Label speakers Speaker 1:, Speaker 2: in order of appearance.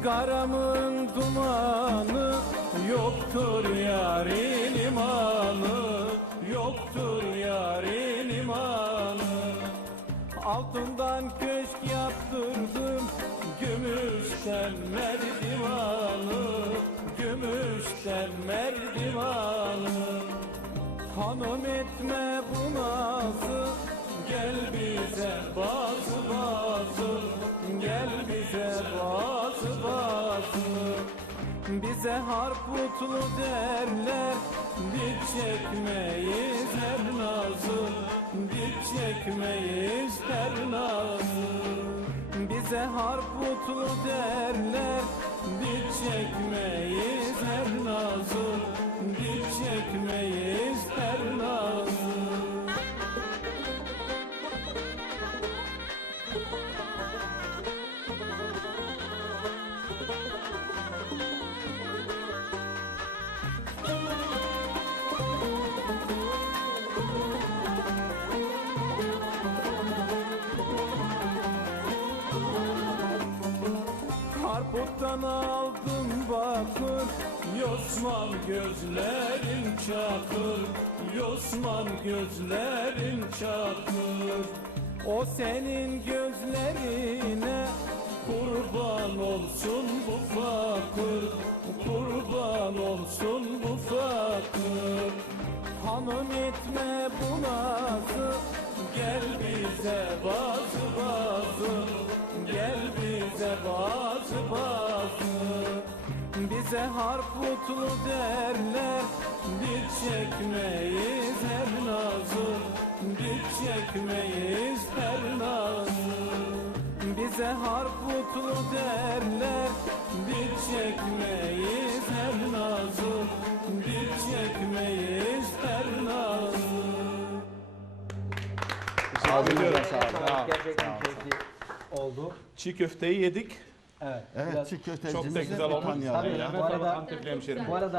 Speaker 1: Sigaramın dumanı yoktur yarın imanı Yoktur yarın imanı. Altından köşk yaptırdım Gümüşten merdivanı Gümüşten merdivanı. Hanım etme bu nazı Bize harputlu derler Dik çekmeyiz her nazı Dik çekmeyiz her nazı. Bize harputlu derler Harputtan aldım bakır Yosman gözlerin çakır Yosman gözlerin çakır. O senin gözlerine Kurban olsun bu fakir Kurban olsun bu fakir. Hanım etme bu nazı Gel bize bazı bazı Gel bize bazı bazı Bize harputlu derler Dik çekmeyiz her nazı Dik çekmeyiz her nazı Bize harputlu derler Dik çekmeyiz her nazı Dik çekmeyiz her nazı
Speaker 2: Teşekkür ediyorum.
Speaker 3: Sağ olun.
Speaker 2: Sağ olun.
Speaker 3: Gerçekten keyifli oldu.
Speaker 2: Çiğ köfteyi yedik.
Speaker 3: Evet.
Speaker 4: Evet,
Speaker 3: biraz-
Speaker 4: çiğ
Speaker 2: Çok da güzel
Speaker 4: bir
Speaker 2: olmuş.
Speaker 4: tanıyalım.
Speaker 3: Tabii.
Speaker 2: Mehmet
Speaker 3: Bu arada-. Bu arada